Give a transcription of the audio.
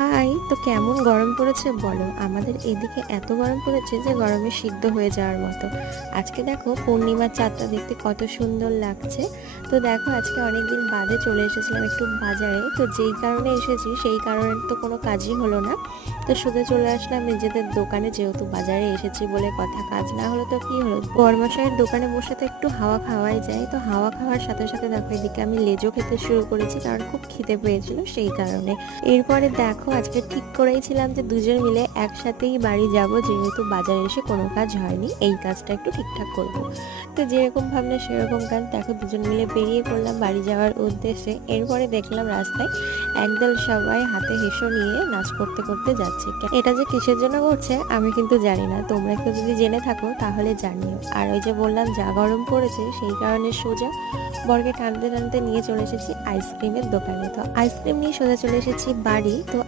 High, তো কেমন গরম পড়েছে বলো। আমাদের এদিকে এত গরম পড়েছে যে গরমে সিদ্ধ হয়ে যাওয়ার মতো। আজকে দেখো পূর্ণিমার চাঁদটা দেখতে কত সুন্দর লাগছে। তো দেখো আজকে অনেকদিন বাদে চলে এসেছিলাম একটু বাজারে, তো যেই কারণে এসেছি সেই কারণে তো কোনো কাজই হলো না। তো শুধু চলে আসলাম নিজেদের দোকানে, যেহেতু বাজারে এসেছি বলে কথা, কাজ না হলো তো কি হলো, বড়মশাইয়ের দোকানে বসে তো একটু হাওয়া খাওয়াই যায়। তো হাওয়া খাওয়ার সাথে সাথে দেখো এদিকে আমি লেজও খেতে শুরু করেছি, কারণ খুব খিদে পেয়েছিল সেই কারণে। এরপরে দেখো আজকে ঠিক করেইছিলাম যে দুজন মিলে একসাথেই বাড়ি যাব, যেহেতু বাজারে এসে কোনো কাজ হয়নি, এই কাজটা একটু ঠিকঠাক করব। তো যেরকম ভাবনা সেরকম কাজ, দেখো দুজন মিলে বেরিয়ে পড়লাম বাড়ি যাওয়ার উদ্দেশ্যে। এরপরে দেখলাম রাস্তায় একদল সবাই হাতে হেসো নিয়ে নাচ করতে করতে যাচ্ছে। এটা যে কিসের জন্য করছে আমি কিন্তু জানি না, তোমরা কেউ যদি জেনে থাকো তাহলে জানিও। আর ওই যে বললাম যা গরম পড়েছে সেই কারণে সোজা বরকে টানতে টানতে নিয়ে চলে এসেছি আইসক্রিমের দোকানে। তো আইসক্রিম নিয়ে সোজা চলে এসেছি বাড়ি। তো